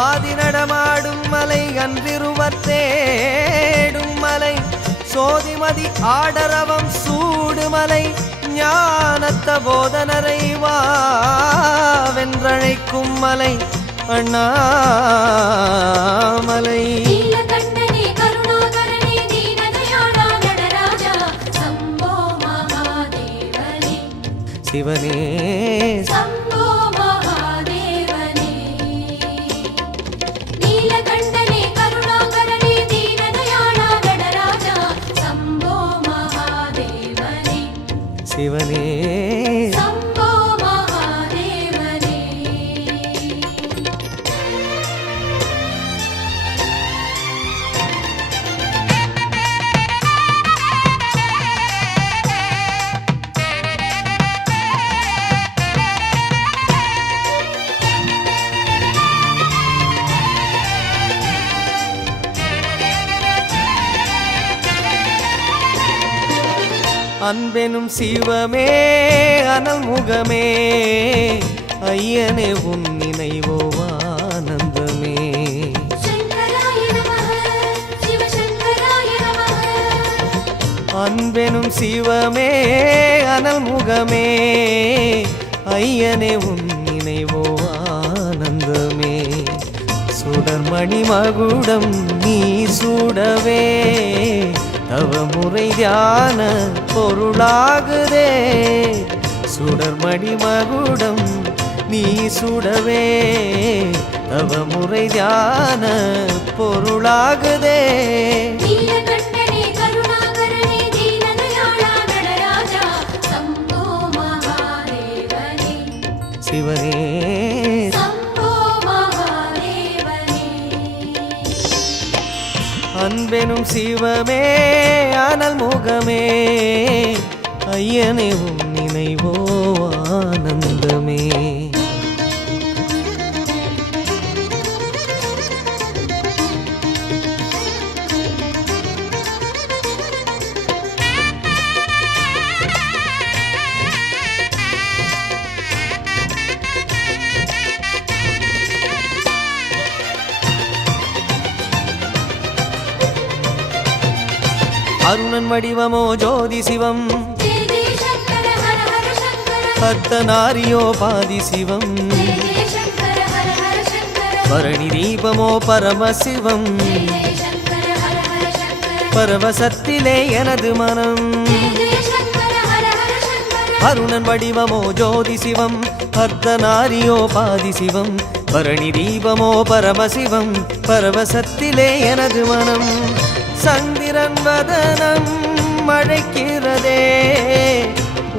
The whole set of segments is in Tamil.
ஆதி நடமாடும் மலை அன்றிருவத்தேடும் மலை சோதிமதி ஆடரவம் சூடுமலை ஞானத்த போதனரை வாவென்றழைக்கும் மலை அண்ணாமலை. சிவனே சம்போ மகாதேவனே நீலகண்டனே கருணாகரனே தீனதயாளா நடராஜா சம்போ மகாதேவனே சிவனே சம்போ மகாதேவனே. அன்பெனும் சிவமே அனல் முகமே ஐயனே உன் நினைவோ ஆனந்தமே. அன்பெனும் சிவமே அனல் முகமே ஐயனே உன் நினைவோ ஆனந்தமே. சுடர்மணி மகுடம் நீ சூடவே தவமுறை தியான பொருளாகுதே. சுடர்மணி மகுடம் நீ சுடவே தவமுறை தியான பொருளாகுதே. நீலகண்டனே கருணாகரனே தீனதயாளா நடராஜா சம்போ மகாதேவனே சிவனே சம்போ மகாதேவனே. அன்பெனும் சிவமே அனல் முகமே ஐயனே உன் நினைவோ ஆனந்தமே. அருணன் வடிவமோ ஜோதி சிவம் அர்த்தநாரியோ பாதி சிவம் பரணி தீபமோ பரமசிவம் பரவசத்திலே எனது மனம். அருணன் வடிவமோ ஜோதி சிவம் அர்த்தநாரியோ பாதி சிவம் பரணி தீபமோ பரமசிவம் பரவசத்திலே எனது மனம். சந்திரன் வதனம் மழைக்கிறதே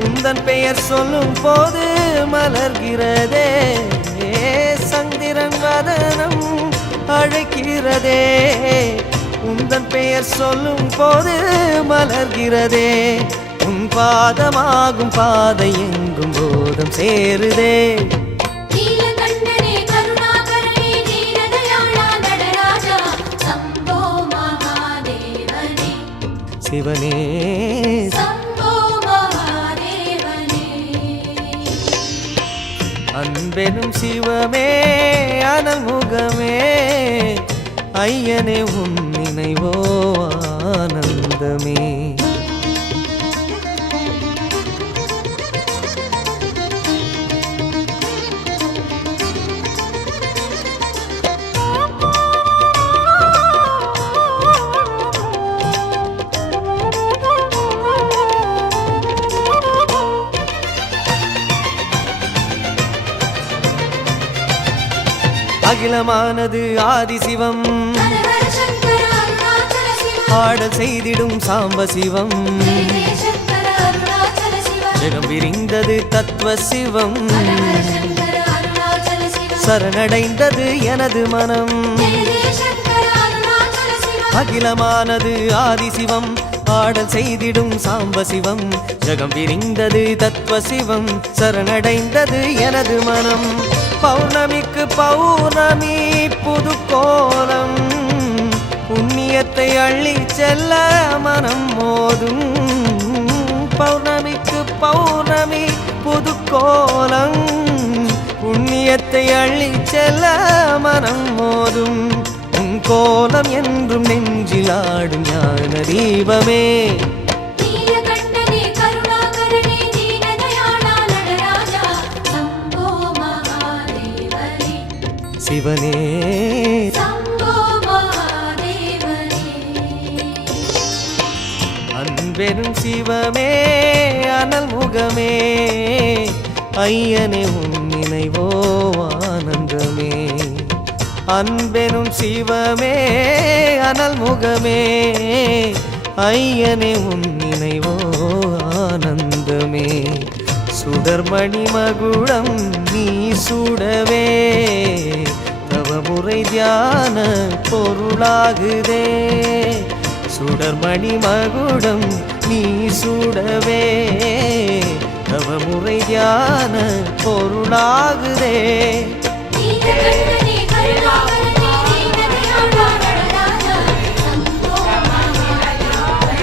உந்தன் பெயர் சொல்லும் போது மலர்கிறதே. சந்திரன் வதனம் அழைக்கிறதே உந்தன் பெயர் சொல்லும் போது மலர்கிறதே. உன் பாதமாகும் பாதை எங்கும் போதம் சேருதே. சிவனே சம்போ மகாதேவனே. அன்பெனும் சிவமே அனல் முகமே ஐயனே உன் நினைவோ ஆனந்தமே. அகிலமானது ஆதிசிவம் ஆடல் செய்திடும் சாம்ப சிவம் ஜெகம் விரிந்தது தத்துவ சிவம் சரணடைந்தது எனது மனம். அகிலமானது ஆதிசிவம் ஆடல் செய்திடும் சாம்ப சிவம் ஜெகம் விரிந்தது தத்துவ சிவம் சரணடைந்தது எனது மனம். பௌர்ணமிக்கு பௌர்ணமி புது கோலம் புண்ணியத்தை அள்ளி செல்ல மனம் மோதும். பௌர்ணமிக்கு பௌர்ணமி புது கோலம் புண்ணியத்தை அள்ளி செல்ல மனம் மோதும். முழுதும் உன் கோலம் என்றும் நெஞ்சிலாடும் ஞான தீபமே. நீலகண்டனே கருணாகரனே தீனதயாளா நடராஜா சம்போ மகாதேவனே சிவனே சம்போ மகாதேவனே. அன்பெனும் சிவமே அனல் முகமே ஐயனே உன் நினைவோ ஆனந்தமே. அன்பெனும் சிவமே அனல் முகமே ஐயனே உன் நினைவோ ஆனந்தமே. சுடர்மணி மகுடம் நீ சுடவே தவமுறை தியான பொருளாகுதே. சுடர்மணி மகுடம் நீ சுடவே தவமுறை தியான பொருளாகுதே. நீலகண்டனே கருணாகரனே தீனதயாளா நடராஜா சம்போ மகாதேவனே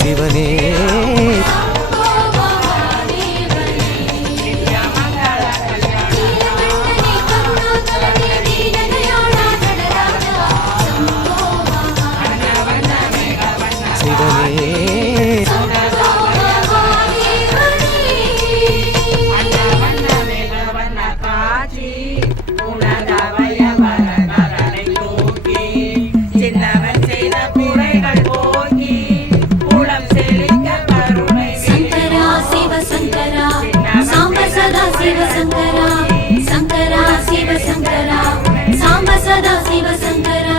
சிவனே சம்போ மகாதேவனே. நீலகண்டனே கருணாகரனே தீனதயாளா நடராஜா சம்போ மகாதேவனே சிவனே சம்போ மகாதேவனே. சங்கரா சிவ சங்கரா சாம்ப சதா சிவ சங்கரா சங்கரா சிவ சங்கரா சாம்ப சதா சிவ சங்கரா.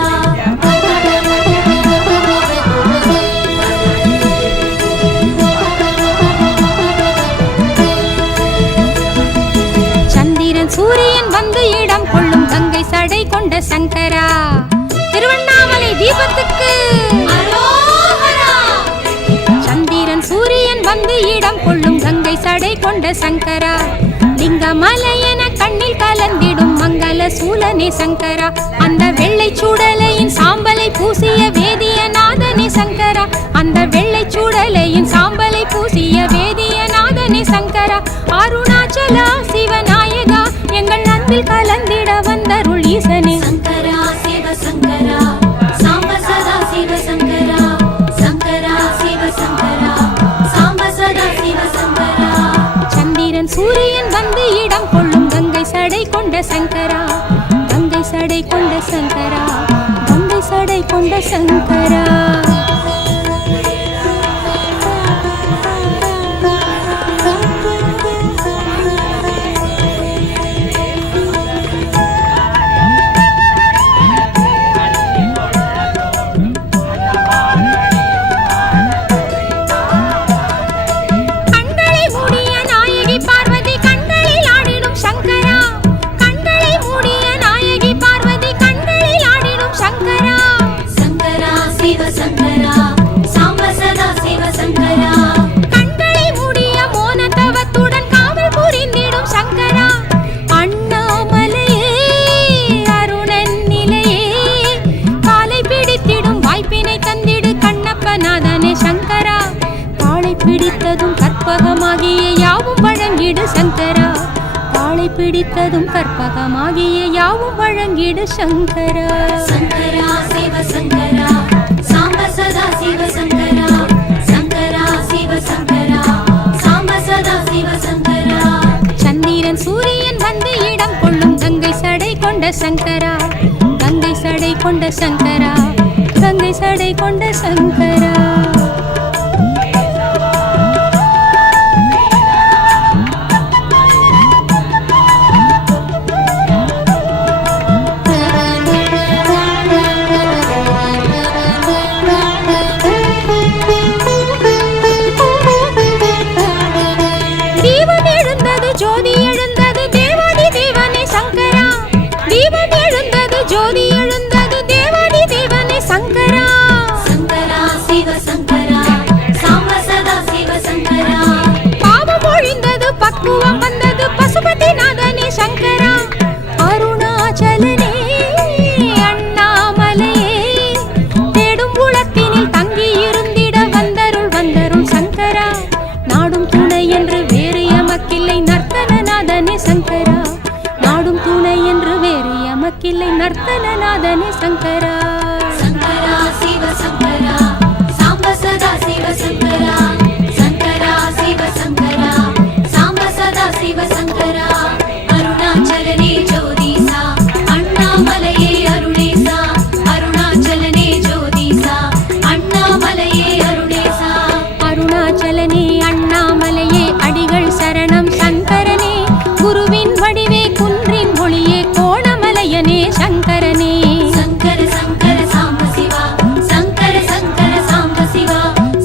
சந்திரன் சூரியன் வந்து இடம் கொள்ளும் கங்கை சடை கொண்ட சங்கரா திருவண்ணாமலை தீபத்துக்கு அரோகரா. சந்திரன் சூரியன் வந்து இடம் கொள்ளும் கங்கை சடை கொண்ட சங்கரா லிங்கமலையென கண்ணில் கலந்திடும் மங்கள சூலனே சங்கரா. அந்த வெள்ளை சூடலையின் சாம்பலை பூசிய வேதிய நாதனே சங்கரா. அந்த வெள்ளை சூடலையின் சாம்பலை பூசிய வேதிய நாதனே சங்கரா. அருணாச்சலா சிவநாயகா எங்கள் அன்பில் கலந்திட வந்தருள் ஈசனே. சங்கரா சிவ சங்கரா சாம்ப சதா சிவ சங்கரா சங்கரா சிவ சங்கரா சாம்ப சதா சிவ சங்கரா. சந்திரன் சூரியன் வந்து இடம் கொள்ளும் கங்கை சடை கொண்ட சங்கரா கங்கை சடை கொண்ட சங்கரா கங்கை சடை கொண்ட சங்கரா. கண்களை மூடிய நாயகி பார்வதி கண்களில் ஆடிடும் சங்கரா. கண்களை மூடிய நாயகி பார்வதி கண்களில் ஆடிடும் சங்கரா. சங்கரா சிவ சங்கரா சாம்ப சதா சிவ சங்கரா. கண்களை மூடிய மோன தவத்துடன் காவல் புரிந்திடும் சங்கரா. அண்ணாமலையே அருணன் நிலையே காலை பிடித்திடும் வாய்ப்பினை தந்திடு கண்ணப்பநாதனே சங்கரா. காலை பிடித்ததும் கற்பகமாகிய யாவும் வழங்கிடு சங்கரா. காலை பிடித்ததும் கற்பகமாகிய யாவும் வழங்கிடு சங்கரா. சங்கரா சிவ சங்கரா சாம்ப சதா சிவ சங்கரா சங்கரா சிவ சங்கரா சாம்ப சதா சிவ சங்கரா. சந்திரன் சூரியன் வந்து இடம் கொள்ளும் கங்கை சடை கொண்ட சங்கரா கங்கை சடை கொண்ட சங்கரா கங்கை சடை கொண்ட சங்கரா. தீபம் எழுந்தது ஜோதி எழுந்தது தேவாதி தேவனே சங்கரா. தீபம் எழுந்தது ஜோதி எழுந்தது தேவாதி தேவனே சங்கரா. சங்கரா சிவ சங்கரா சங்கரா சங்கரா சிவ சங்கரா சாம்ப சதா சிவ சங்கரா சங்கரா சிவ சங்கரா சாம்ப சதா சிவ சங்கரா அருணாச்சலனே ஜோதிசா அண்ணாமலையே அருணேசா அருணாச்சலனே ஜோதிசா அண்ணாமலையே அருணேசா அருணாச்சலனே அண்ணாமலையே அடிகள் சரணம் சங்கரனே குருவின் வடிவே குன்றின் ஒளியே கோணமலையனே சங்கரனே சங்கர சங்கர சாம்ப சிவா சங்கர சங்கர சாம்ப சிவா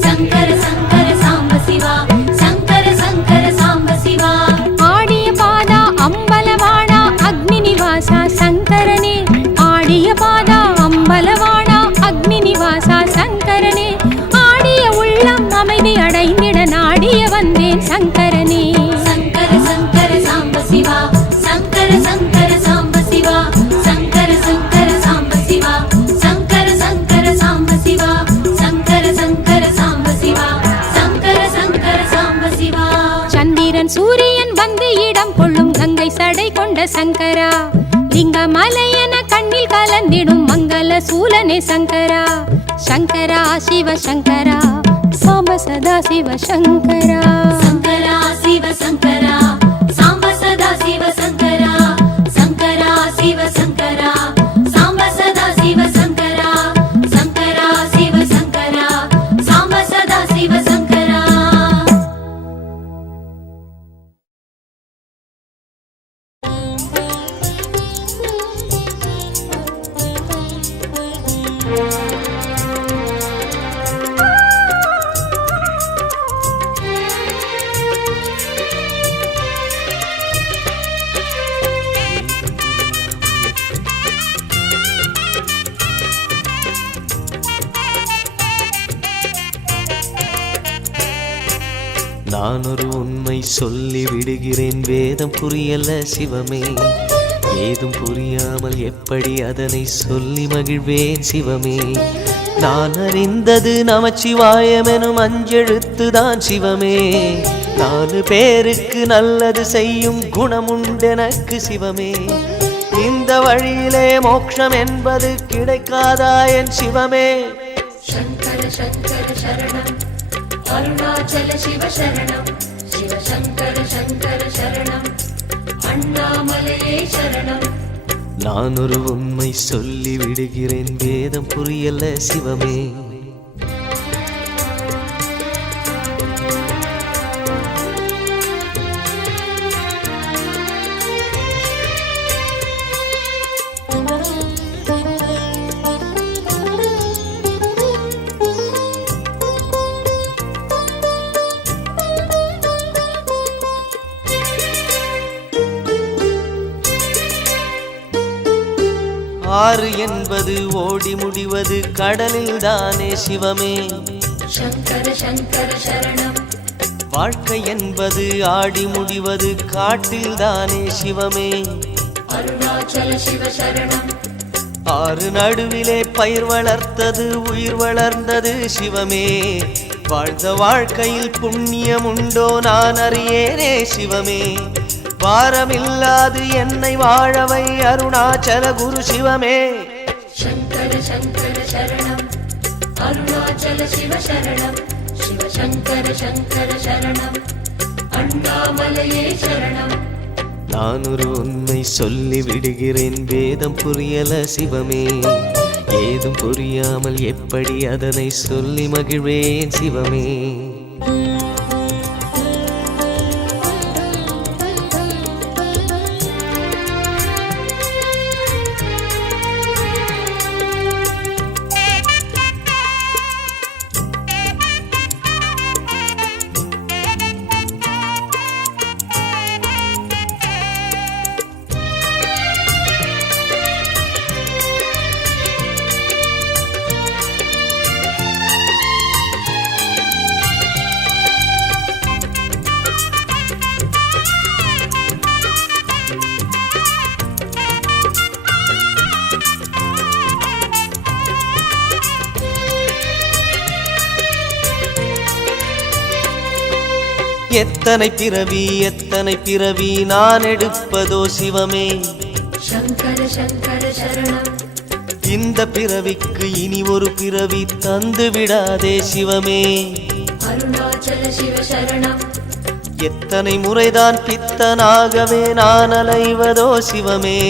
சங்கர சங்கர சாம்ப சிவா சங்கர சங்கர சாம்ப சிவா ஆடிய பாதா அம்பலவாணா அக்னி நிவாசா சங்கரனே ஆடிய பாதா அம்பலவாணா அக்னி நிவாசா சங்கரனே ஆடிய உள்ளம் அமைதி அடைந்திட நாடிய வந்தேன் சங்கரனே சங்கர சங்கர சாம்ப சிவா சங்கர சங்கர சாம்ப சிவா சங்கர சங்கர சாம்ப சிவா சங்கர சங்கர சாம்ப சிவா சங்கர சங்கர சாம்ப சிவா சங்கர சங்கர சாம்ப சிவா சந்திரன் சூரியன் வந்து இடம் கொள்ளும் கங்கை சடை கொண்ட சங்கரா லிங்கமலையன கண்ணில் கலந்திடும் மங்கள சூலனே சங்கரா சங்கரா சிவ சங்கரா சாம்ப சதா சிவ சங்கரா சங்கரா சிவ சங்கரா சாம்ப சதா சிவ சங்கரா சங்கரா சிவ சங்கரா சாம்ப சதா சிவ சங்கரா சங்கரா சிவ சங்கரா சாம்ப சதா சிவ சங்கரா நான் ஒரு உண்மை சொல்லி விடுகிறேன் வேதம் புரியல சிவமே ஏதும் புரியாமல் எப்படி அதனை சொல்லி மகிழ்வேன் சிவமே நான் அறிந்தது நமச்சிவாயமெனும் அஞ்செழுத்துதான் சிவமே 4 பேருக்கு நல்லது செய்யும் குணமுண்டெனக்கு சிவமே இந்த வழியிலே மோட்சம் என்பது கிடைக்காதா என் சிவமே சங்கர சங்கர சரணம் அருணாச்சல சிவ சரணம் சிவ சங்கர சங்கர சரணம் அண்ணாமலையே சரணம் நான் ஒரு உண்மை சொல்லி விடுகிறேன் வேதம் புரியல சிவமே ஆறு என்பது ஓடி முடிவது கடலில் தானே சிவமே சங்கர சங்கர சரணம் வாழ்க்கை என்பது ஆடி முடிவது காட்டில் தானே சிவமே அருணாச்சல சிவ சரணம் ஆறு நடுவிலே பயிர் வளர்த்தது உயிர் வளர்ந்தது சிவமே வாழ்ந்த வாழ்க்கையில் புண்ணியம் உண்டோ நான் அறியேனே சிவமே வாரமில்லாது என்னை வாழவை அருணாச்சல குரு சிவமே சங்கர சங்கர சரணம் அருணாச்சல சிவ சரணம் சிவ சங்கர சங்கர சரணம் அண்ணாமலையே சரணம் நான் ஒரு உண்மை சொல்லி விடுகிறேன் வேதம் புரியல சிவமே ஏதும் புரியாமல் எப்படி அதனை சொல்லி மகிழ்வேன் சிவமே எத்தனை பிறவி நான் எடுப்பதோ சிவமே சங்கர சங்கர சரணம் இந்த பிறவிக்கு இனி ஒரு பிறவி தந்து விடாதே சிவமே. அருணாச்சல சிவ சரணம். எத்தனை முறைதான் பித்தனாகவே நான் அலைவதோ சிவமே.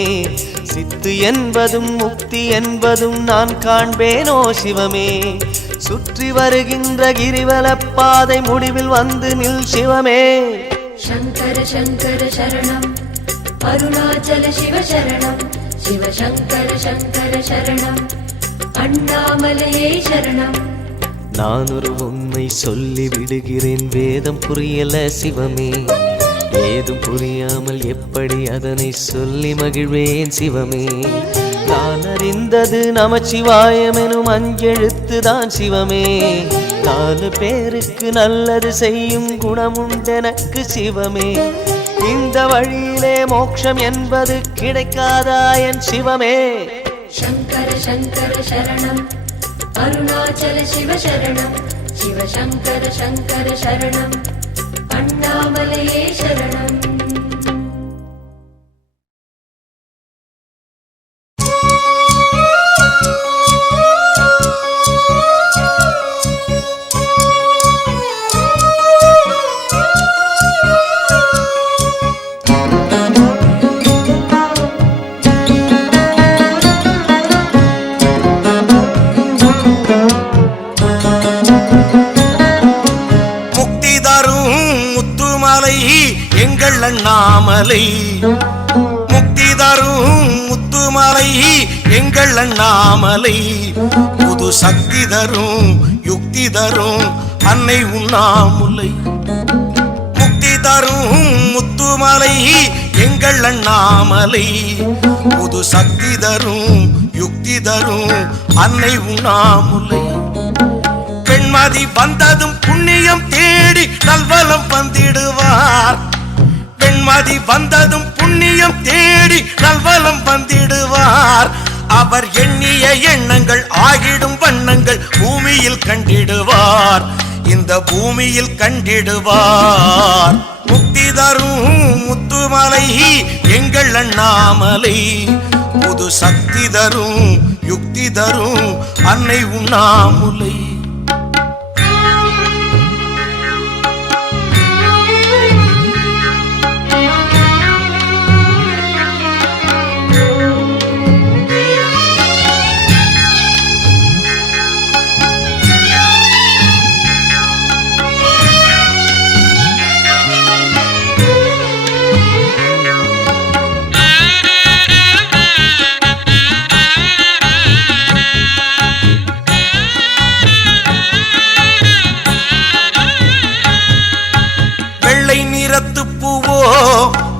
சித்து என்பதும் முக்தி என்பதும் நான் காண்பேனோ சிவமே. சுற்றி வருகின்ற கிரிவல பாதை முடிவில் வந்து நில் சிவமே. சங்கர சங்கர சரணம். அருணாச்சல சிவ சரணம். சிவ சங்கர சங்கர சரணம். அண்ணாமலையே சரணம். நான் ஒரு உண்மை சொல்லி விடுகிறேன், வேதம் புரியல சிவமே. ஏதும் புரியாமல் எப்படி அதனை சொல்லி மகிழ்வேன் சிவமே. நான் அறிந்தது நமச்சிவாயம் எனும் அஞ்செழுத்துதான் சிவமே. 4 பேருக்கு நல்லது செய்யும் குணமுண்டெனக்கு சிவமே. இந்த வழியிலே மோட்சம் என்பது கிடைக்காதா என் சிவமே. சங்கர சங்கர சரணம். அருணாச்சல சிவ சரணம். சிவ சங்கர சங்கர சரணம். அண்ணாமலையே சரணம். எங்கள் அண்ணாமலை முக்தி தரும் முத்துமலை. எங்கள் அண்ணாமலை புது சக்தி தரும் யுக்தி தரும் அன்னை உண்ணாமுலை. முக்தி தரும் முத்துமலை எங்கள் அண்ணாமலை புது சக்தி தரும் யுக்தி தரும் அன்னை உண்ணாமுலை. பெண்மதி வந்ததும் புண்ணியம் தேடி நல்வலம் வந்திடுவார். பெண்மதி வந்ததும் புண்ணியம் தேடி நல்வலம் வந்திடுவார். அவர் எண்ணிய எண்ணங்கள் ஆகிடும் வண்ணங்கள் பூமியில் கண்டிடுவார். இந்த பூமியில் கண்டிடுவார். முக்தி தரும் முத்துமலை எங்கள் அண்ணாமலை புது சக்தி தரும் யுக்தி தரும் அன்னை உண்ணாமுலை.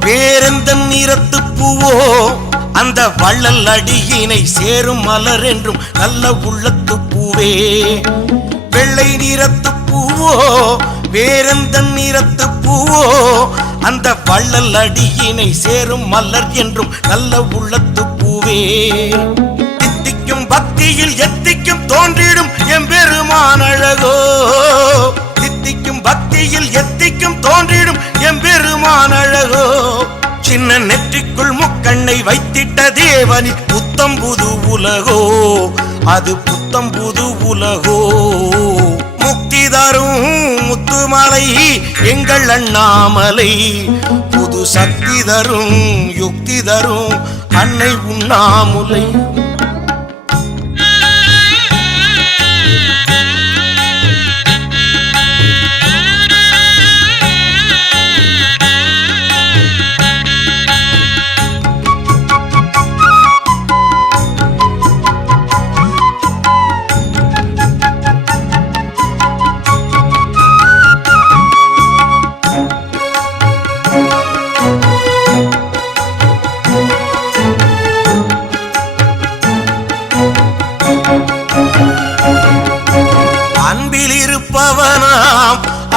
வேறெந்த நிறத்து பூவோ அந்த வள்ளல் அடியினை சேரும் மலர் என்றும் நல்ல உள்ளத்து பூவே. வெள்ளை நிறத்து பூவோ வேறெந்த நிறத்து பூவோ அந்த வள்ளல் அடியினை சேரும் மலர் என்றும் நல்ல உள்ளத்து பூவே. தித்திக்கும் பக்தியில் எத்திக்கும் தோன்றிடும் எம்பெருமான் அழகோ. தித்திக்கும் பக்தியில் எத்திக்கும் தோன்றிடும் எம்பெருமான் அழகோ. சின்ன நெற்றிக்குள் முக்கண்ணை வைத்திட்ட தேவனி புத்தம் புது உலகோ. அது புத்தம் புது உலகோ. முக்தி தரும் முத்துமலை எங்கள் அண்ணாமலை புது சக்தி தரும் யுக்தி தரும் அன்னை உண்ணாமுலை.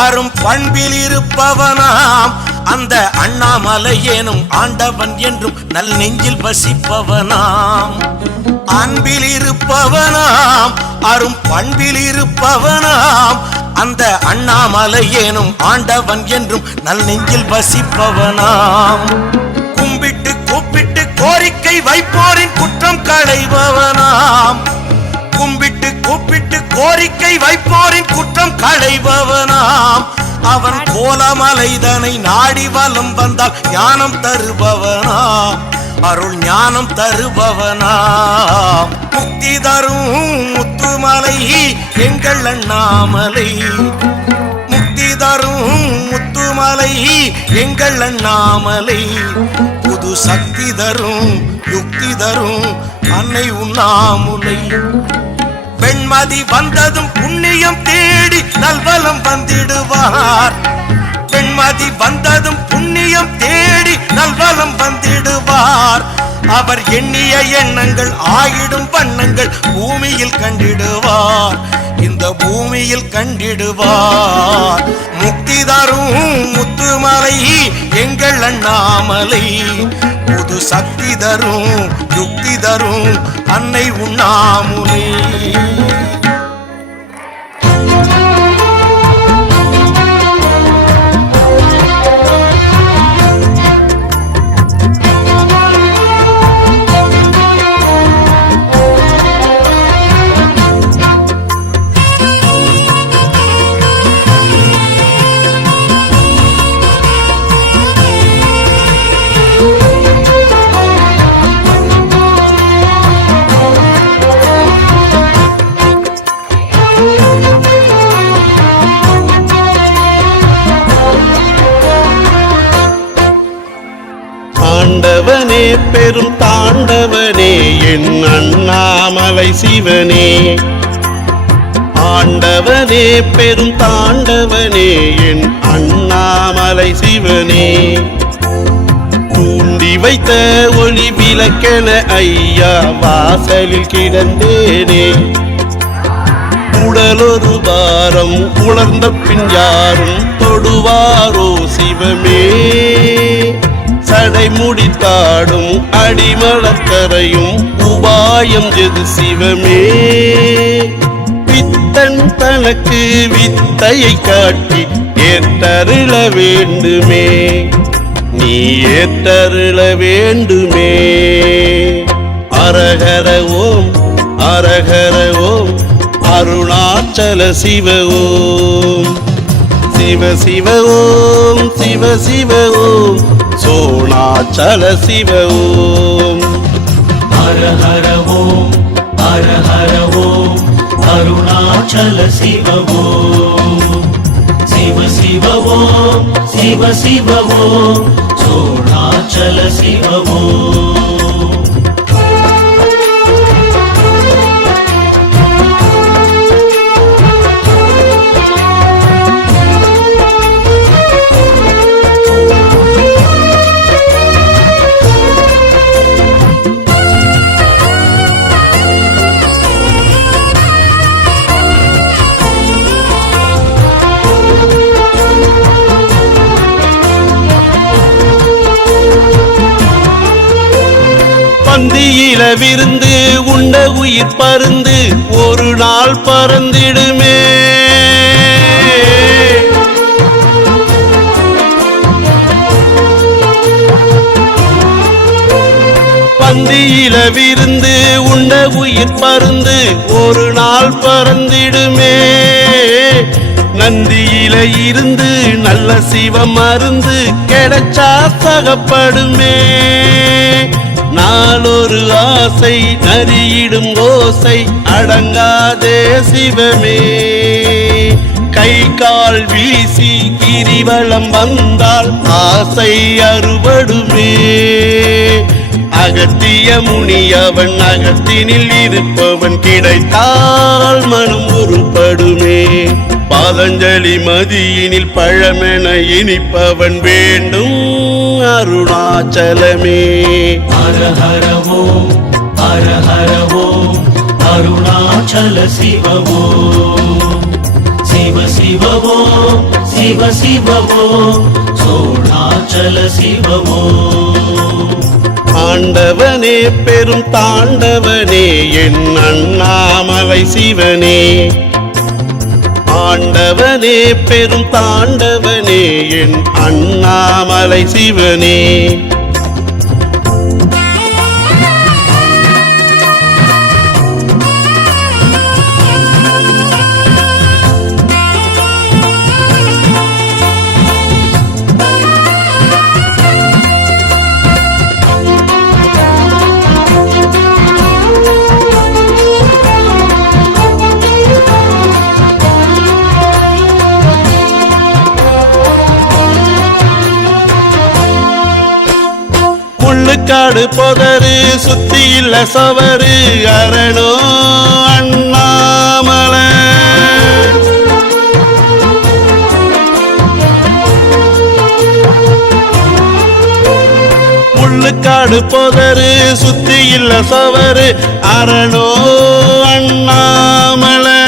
அரும் பண்பில் இருப்பவனாம் அந்த அண்ணாமலை எனும் ஆண்டவன் என்றும் நல் நெஞ்சில் வசிப்பவனாம். அன்பில் இருப்பவனாம் அரும் பண்பில் இருப்பவனாம் அந்த அண்ணாமலை எனும் ஆண்டவன் என்றும் நல் நெஞ்சில் வசிப்பவனாம். கும்பிட்டு கூப்பிட்டு கோரிக்கை வைப்போரின் குற்றம் களைபவனாம். கும்பிட்டு கூப்பிட்டு கோரிக்கை வைப்போரின் குற்றம் களைபவனாம். அவன் கோலமலைதனை நாடி வலம் வந்தால் ஞானம் தருபவனாம். அருள் ஞானம் தருபவனாம். முக்தி தரும் முத்துமலை எங்கள் அண்ணாமலை. முக்தி தரும் முத்துமலை எங்கள் அண்ணாமலை. புது சக்தி தரும் யுக்தி தரும் அன்னை உண்ணாமுலை. பெண்மதி வந்ததும் புண்ணியம் தேடி நல்வலம் வந்திடுவார். பெண்மதி வந்ததும் புண்ணியம் தேடி நல்வலம் வந்திடுவார். அவர் எண்ணிய எண்ணங்கள் ஆயிடும் வண்ணங்கள் பூமியில் கண்டிடுவார். இந்த பூமியில் கண்டிடுவார். முக்தி தரும் முத்துமலை எங்கள் அண்ணாமலை. புது சக்தி தரும் யுக்தி தரும் அன்னை உண்ணாமுலை. ஆண்டவனே பெரும் தாண்டவனே என் அண்ணாமலை சிவனே. ஆண்டவனே பெரும் தாண்டவனே என் அண்ணாமலை சிவனே. தூண்டி வைத்த ஒளி விளக்கென ஐயா வாசலில் கிடந்தேனே. உடலொரு பாரம் உணர்ந்த பின் யாரும் தொடுவாரோ சிவமே. சடை முடித்தாடும் அடிமலக்கரையும் உபாயம் எது சிவமே. பித்தன் தனக்கு வித்தையை காட்டி ஏற்றருள வேண்டுமே. நீ ஏற்றருள வேண்டுமே. அரஹர ஓம் அரஹர ஓம் அருணாச்சல சிவ ஓம். சிவ சிவ ஓம் சிவ சிவ ஓம் சோணாச்சல சிவ ஓம். ஹர ஹர ஓம் ஹர ஹர ஓம் அருணாச்சல சிவ ஓம். சிவ சிவ ஓம் சிவ சிவ ஓம் சோணாச்சல சிவ ஓம். பந்தியில விருந்து உண்ட உயிர் பருந்து ஒரு நாள் பறந்திடுமே. பந்தியில விருந்து உண்ட உயிர் பருந்து ஒரு நாள் பறந்திடுமே. நந்தியில இருந்து நல்ல சிவம் மருந்து கிடைச்சா சகப்படுமே. நாளொரு ஆசை நரியிடும் ஓசை அடங்காதே சிவமே. கை கால் வீசி கிரிவலம் வந்தால் ஆசை அறுபடுமே. அகத்திய முனியவன் அகத்தினில் இருப்பவன் கிடைத்தால் மனம் உருப்படுமே. பாதஞ்சலி மதியினில் பழமென இனிப்பவன் வேண்டும் அருணாச்சலமே. ஹர ஹர ஓம் ஹர ஹர ஓம் அருணாச்சல சிவ ஓம். சிவ சிவ ஓம் சிவ சிவ ஓம் சோணாச்சல சிவ ஓம். ஆண்டவனே பெரும் தாண்டவனே என் அண்ணாமலை சிவனே. ஆண்டவனே பெரும் தாண்டவனே என் அண்ணாமலை சிவனே. முள்ளுக்காடு புதரு சுத்தி இல்ல சவரு அரணோ அண்ணாமலை முள்ளுக்காடு புதரு சுத்தி இல்ல சவரு அரணோ அண்ணாமலை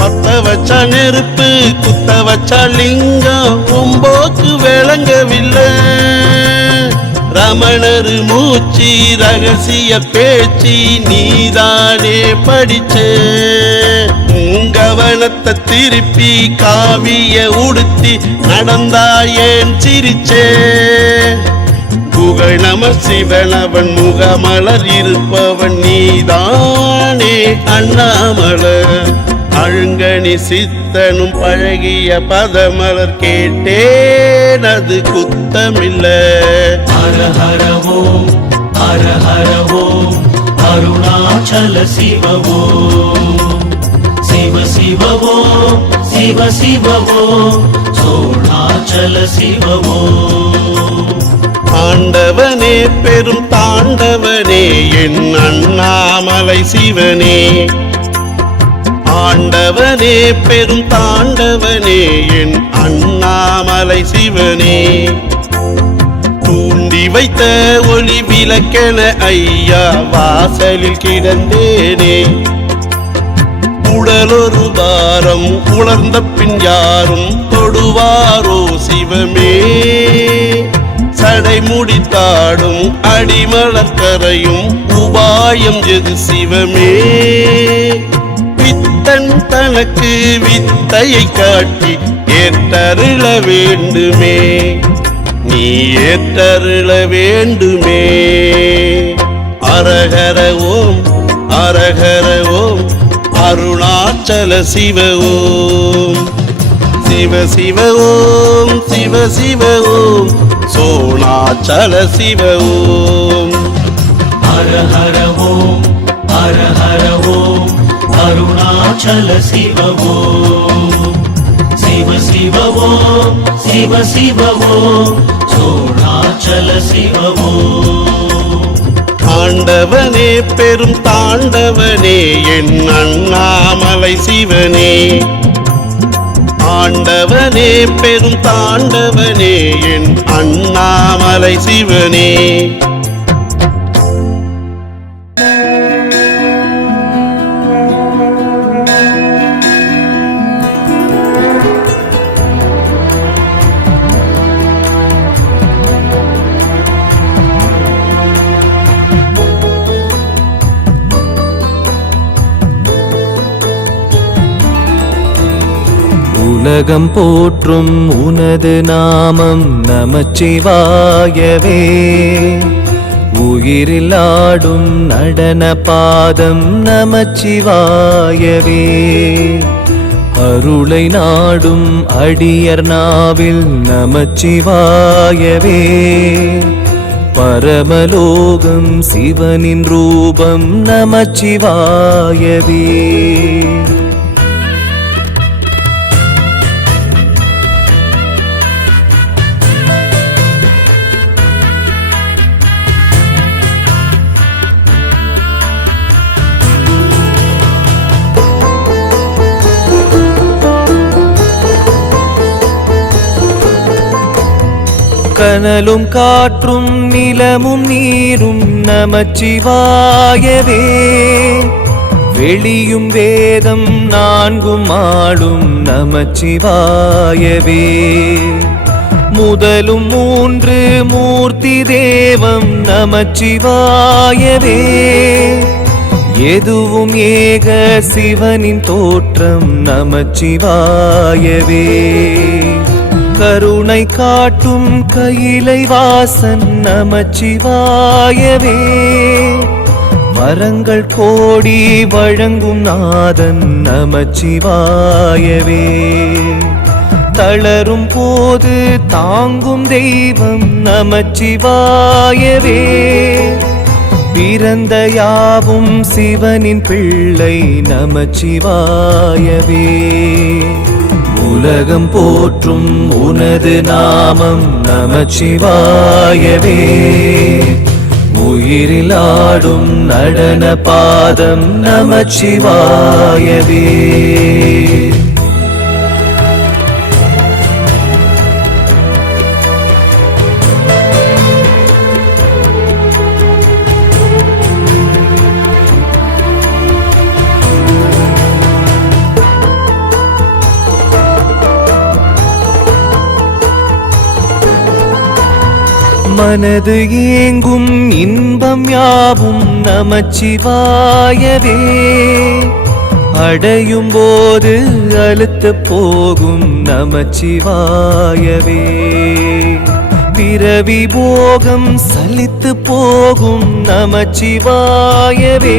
பத்த வச்சா நெருப்பு குத்த வச்சா லிங்கம் உம்போக்கு விளங்கவில்லை ரமணர் மூச்சி ரகசிய பேச்சு நீதானே படிச்ச கவனத்தை திருப்பி காவிய உடுத்தி நடந்தாயேன் சிரிச்சே புகழ் நம சிவனவன் முகமலர் இருப்பவன் நீதானே அண்ணாமலர் அழுங்கணி சித்தனும் பழகிய பதமலர் கேட்டேன் அது குத்தமில்ல ஹர ஹர ஓம் ஹர ஹர ஓம் அருணாச்சல சிவ ஓம் சிவ சிவ ஓம் சிவ சிவ ஓம் சோணாச்சல சிவ ஓம் ஆண்டவனே பெரும் தாண்டவனே என் அண்ணாமலை சிவனே ஆண்டவனே பெரும் தாண்டவனே என் அண்ணாமலை சிவனே தூண்டி வைத்த ஒளி விளக்கென ஐயா வாசலில் கிடந்தேனே உடலொரு பாரம் உணர்ந்த பின் யாரும் தொடுவாரோ சிவமே சடை முடித்தாடும் அடிமலர் கரையும் உபாயம் எது சிவமே பித்தன் தனக்கு வித்தையை காட்டி ஏற்றருள வேண்டுமே நீ ஏற்றருள வேண்டுமே அரகர ஓம் அரகர ஓம் அருணாச்சல சிவ ஓம் சிவ சிவ ஓம் சிவ சிவ ஓம் சோணாச்சல சிவ ஓம் ஹர ஹர ஓம் ஹர ஹர ஓம் அருணாச்சல சிவ ஓம் சிவ சிவ ஓம் சிவ சிவ ஓம் சோணாச்சல சிவ ஓம் ஆண்டவனே பெரும் தாண்டவனே என் அண்ணாமலை சிவனே ஆண்டவனே பெரும் தாண்டவனே என் அண்ணாமலை சிவனே உலகம் போற்றும் உனது நாமம் நமச்சிவாயவே உயிரில் ஆடும் நடன பாதம் நமச்சிவாயவே அருளை நாடும் அடியர் நாவில் நமச்சிவாயவே பரமலோகம் சிவனின் ரூபம் நமச்சிவாயவே கனலும் காற்றும் நிலமும் நீரும் நமச்சிவாயவே வெளியும் வேதம் நான்கும் ஆளும் நமச்சிவாயவே முதலும் மூன்று மூர்த்தி தேவம் நமச்சிவாயவே எதுவும் ஏக சிவனின் தோற்றம் நமச்சிவாயவே கருணை காட்டும் கையிலை வாசன் நமச்சிவாயவே வரங்கள் கோடி வழங்கும் நாதன் நமச்சிவாயவே தளரும் போது தாங்கும் தெய்வம் நமச்சிவாயவே பிறந்த யாவும் சிவனின் பிள்ளை நமச்சிவாயவே உலகம் போற்றும் உனது நாமம் நமச்சிவாயவே உயிரில் ஆடும் நடன பாதம் நமச்சிவாயவே. மனது ஏங்கும் இன்பம் யாவும் நமச்சிவாயவே. அடையும் போது அலுத்து போகும் நமச்சிவாயவே. பிறவி போகம் சலித்து போகும் நமச்சிவாயவே.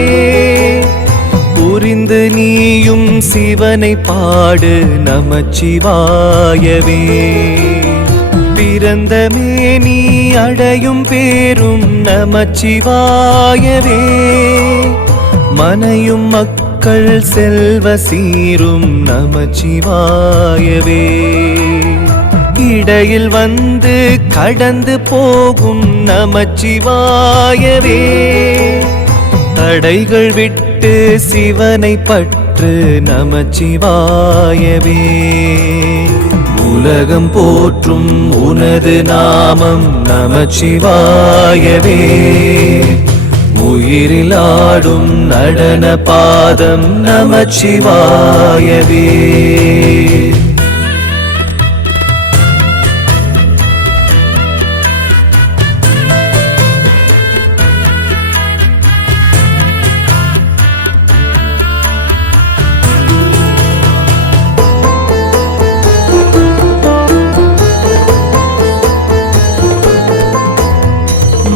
புரிந்து நீயும் சிவனை பாடு நமச்சிவாயவே. பிறந்த மேனி அடையும் பேரும் நமச்சிவாயவே. மனையும் மக்கள் செல்வ சீரும் நமச்சிவாயவே. இடையில் வந்து கடந்து போகும் நமச்சிவாயவே. தடைகள் விட்டு சிவனை பற்று நமச்சிவாயவே. உலகம் போற்றும் உனது நாமம் நமச்சிவாயவே. உயிரில் ஆடும் நடன பாதம் நமச்சிவாயவே.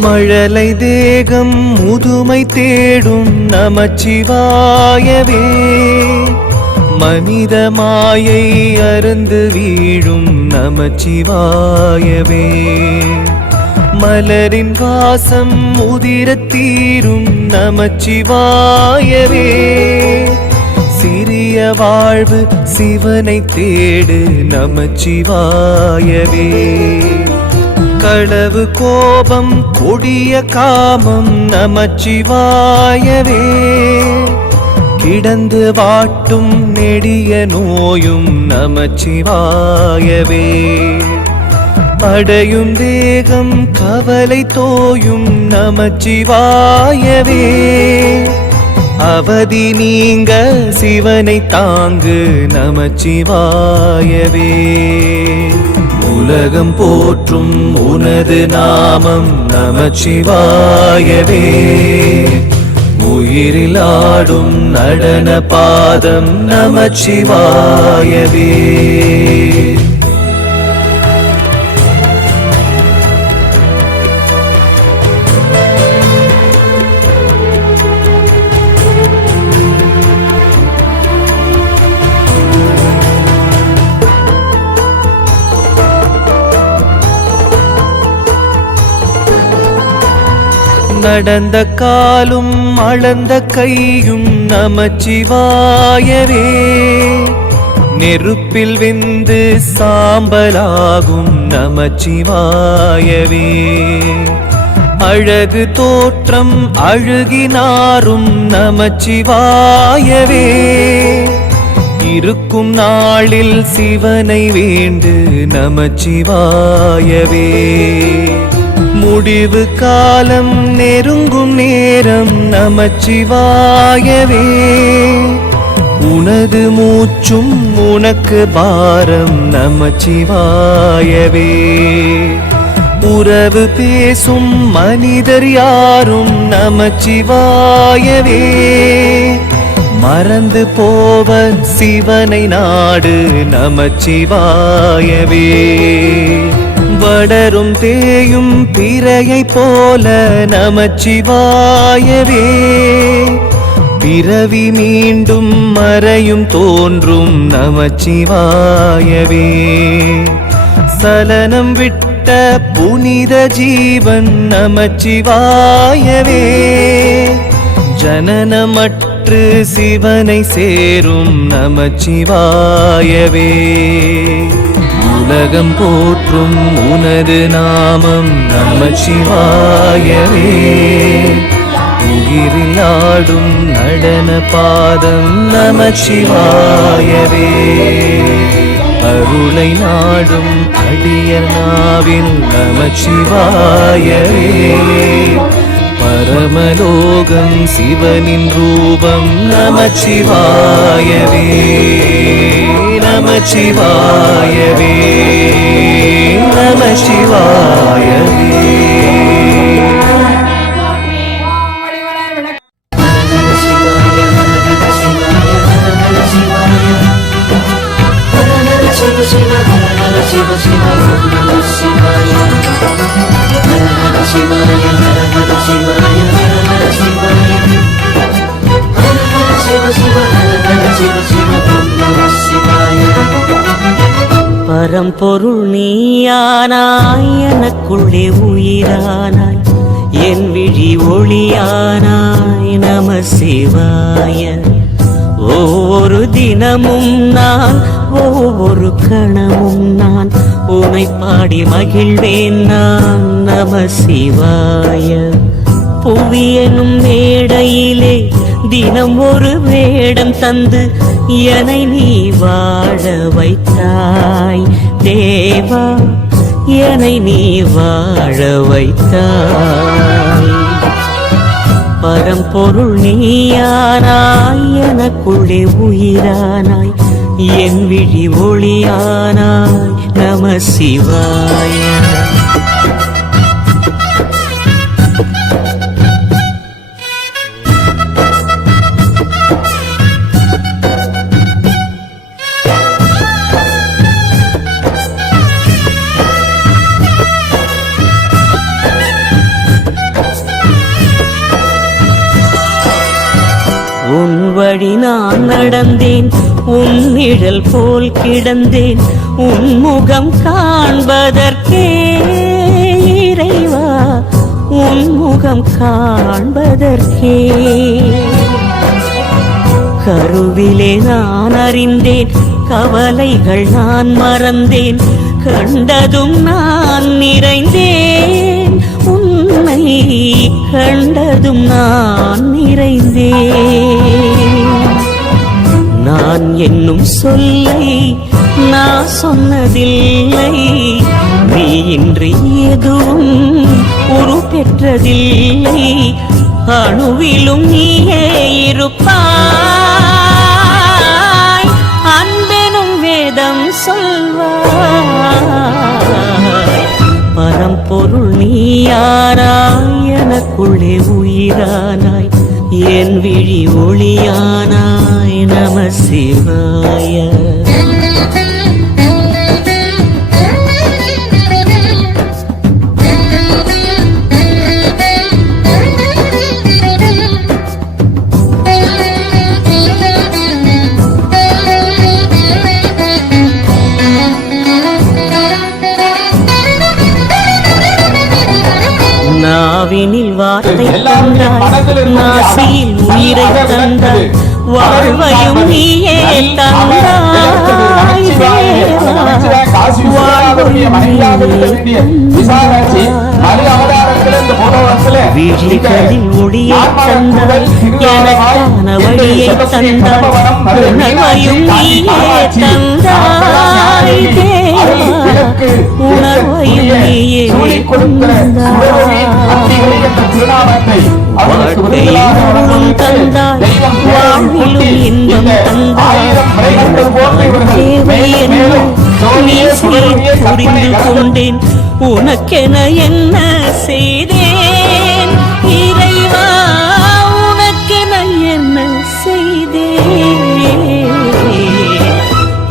மழலை தேகம் முதுமை தேடும் நமச்சிவாயவே. மனித மாயை அருந்து வீழும் நமச்சிவாயவே. மலரின் வாசம் உதிரத் தீரும் நமச்சிவாயவே. சிறிய வாழ்வு சிவனை தேடு நமச்சிவாயவே. களவு கோபம் கொடிய காமம் நமச்சிவாயவே. கிடந்து வாட்டும் நெடிய நோயும் நமச்சிவாயவே. படையும் தேகம் கவலை தோயும் நமச்சிவாயவே. அவதி நீங்க சிவனை தாங்கு நமச்சிவாயவே. உலகம் போற்றும் உனது நாமம் நமச்சிவாயவே. உயிரில் ஆடும் நடன பாதம் நமச்சிவாயவே. நடந்த காலும் அளந்த கையும் நமச்சிவாயவே. நெருப்பில் வெந்து சாம்பலாகும் நமச்சிவாயவே. அழகு தோற்றம் அழுகினாரும் நமச்சிவாயவே. இருக்கும் நாளில் சிவனை வேண்டு நமச்சிவாயவே. முடிவு காலம் நெருங்கும் நேரம் நமச்சிவாயவே. உனது மூச்சும் உனக்கு பாரம் நமச்சிவாயவே. உறவு பேசும் மனிதர் யாரும் நமச்சிவாயவே. மறந்து போவர் சிவனை நாடு நமச்சிவாயவே. வளரும் தேயும் பிறையை போல நமச்சிவாயவே. பிறவி மீண்டும் மறையும் தோன்றும் நமச்சிவாயவே. சலனம் விட்ட புனித ஜீவன் நமச்சிவாயவே. ஜனனமற்று சிவனை சேரும் நமச்சிவாயவே. உலகம் போற்றும் உனது நாமம் நமச்சிவாயவே. உயிரில் ஆடும் நடன பாதம் நமச்சிவாயவே. அருளை நாடும் அடியர் நாவில் நமச்சிவாயவே. பரமலோகம் சிவனின் ரூபம் நமச்சிவாயவே. நமச்சிவாயவே நமச்சிவாயவே. பரம்பொருள் நீயானாய், எனக்குள்ளே உயிரானாய், என் விழி ஒளியானாய். நம சிவாய. ஒவ்வொரு தினமும் நான், ஒவ்வொரு கணமும் நான் உனை பாடி மகிழ்வேன் நான். நம சிவாய. புவி எனும் மேடையிலே தினம் ஒரு வேடம் தந்து என்னை நீ வாழ வைத்தாய் தேவா. என்னை நீ வாழ வைத்தாய். பரம்பொருள் நீயானாய், எனக்குள்ளே உயிரானாய், என் விழி ஒளியானாய். நம சிவாய. உன் வழி நான் நடந்தேன், உன் நிழல் போல் கிடந்தேன், உன் முகம் காண்பதற்கே இறைவா, உன் முகம் காண்பதற்கே. கருவிலே நான் அறிந்தேன், கவலைகள் நான் மறந்தேன், கண்டதும் நான் நிறைந்தேன், உன்னை கண்டதும் நான் நிறைந்தேன். நான் என்னும் சொல்லை நான் சொன்னதில்லை, நீ இன்றி எதுவும் உரு பெற்றதில்லை. அணுவிலும் நீயே இருப்பாய், அன்பெனும் வேதம் சொல்வாய். பரம்பொருள் நீயானாய், எனக்குள்ளே உயிரானாய், என் விழி ஒளியானாய். நம சிவாய. நாவினில் வார்த்தை தந்தாய், நாசியில் உயிரை தந்தாய், வாழ்வையும் நீயே தந்தாய் தேவா. வாழ்வையும் நீயே வீழ்களில் ஒளியை தந்தாய், எனக்கான வழியை தந்தாய், உணர்வையும் நீயே தந்தாய் தேவா. உணர்வையும் நீயே தந்தாய். வாழ்க்கையிலும் தந்தாய், வாழ்விலும் இன்பம் தந்தாய். தேவை என்ன நீ புரிந்து கொண்டேன், உனக்கென என்ன செய்தேன் இறைவா, உனக்கென என்ன செய்தேன்.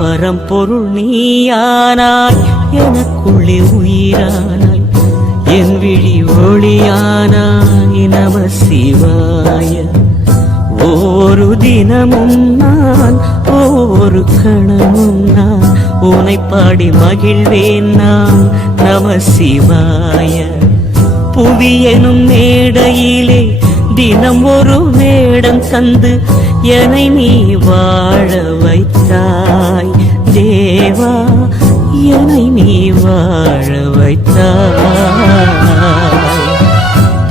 பரம்பொருள் நீயானாய், எனக்குள்ளே உயிரானாய், என் விழி ஒளியானாய். நம சிவாய. ஒவ்வொரு தினமும் நான், ஒவ்வொரு கணமும் நான் உனை பாடி மகிழ்வேன் நான். நம சிவாய. புவி எனும் மேடையிலே தினம் ஒரு வேடம் தந்து என்னை நீ வாழ வைத்தாய் தேவா. என்னை நீ வாழ வைத்தாய்.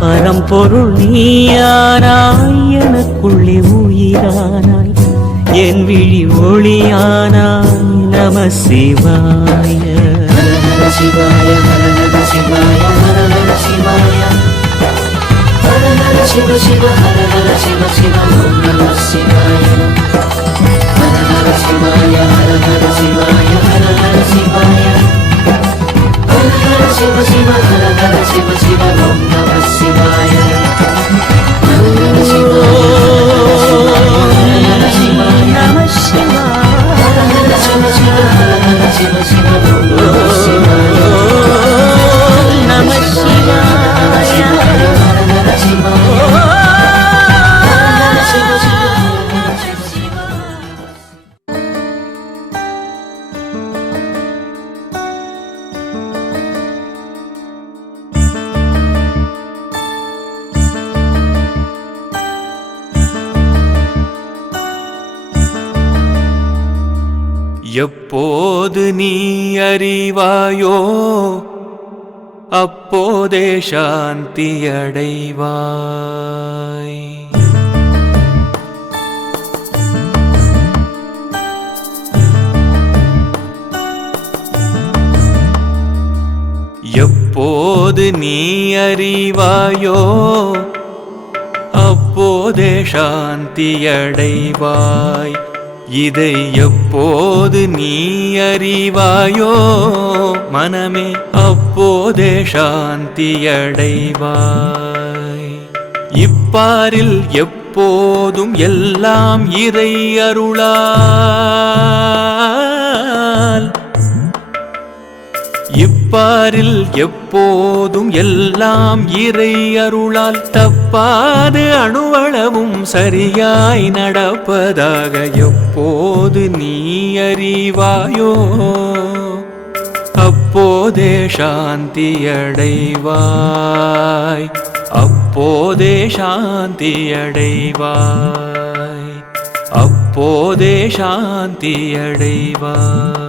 பரம்பொருள் நீயானாய், எனக்குள்ளே உயிரானாய், என் விழி ஒளியானாய். நம சிவாய. சிவாய ஹர ஹர சிவாய ஹர ஹர சிவாய ஹர ஹர சிவ சிவ ஹர ஹர சிவ சிவ ஓம் நம சிவாய ஹர ஹர சிவாய ஹர ஹர சிவாய ஹர ஹர சிவாய ஹர ஹர சிவ சிவ ஹர ஹர சிவ சிவ ஓம் நம சிவாய ஹர ஹர சிவாய நம சிவாய. ஹர ஹர சிவ சிவ ஹர ஹர சிவ சிவ ஓம் நம சிவாய நம சிவாய. எப்போது நீ அறிவாயோ அப்போதே சாந்தி அடைவாய். எப்போது நீ அறிவாயோ அப்போதே சாந்தி அடைவாய். இதை எப்போது நீ அறிவாயோ மனமே அப்போதே சாந்தி அடைவாய். இப்பாரில் எப்போதும் எல்லாம் இறை அருளால், இப்பாரில் எப்போதும் எல்லாம் இறை அருளால் தப்பாது அணுவளவும் சரியாய் நடப்பதாக எப்போது நீ அறிவாயோ அப்போதே சாந்தி அடைவாய். அப்போதே சாந்தி அடைவாய். அப்போதே சாந்தி அடைவாய்.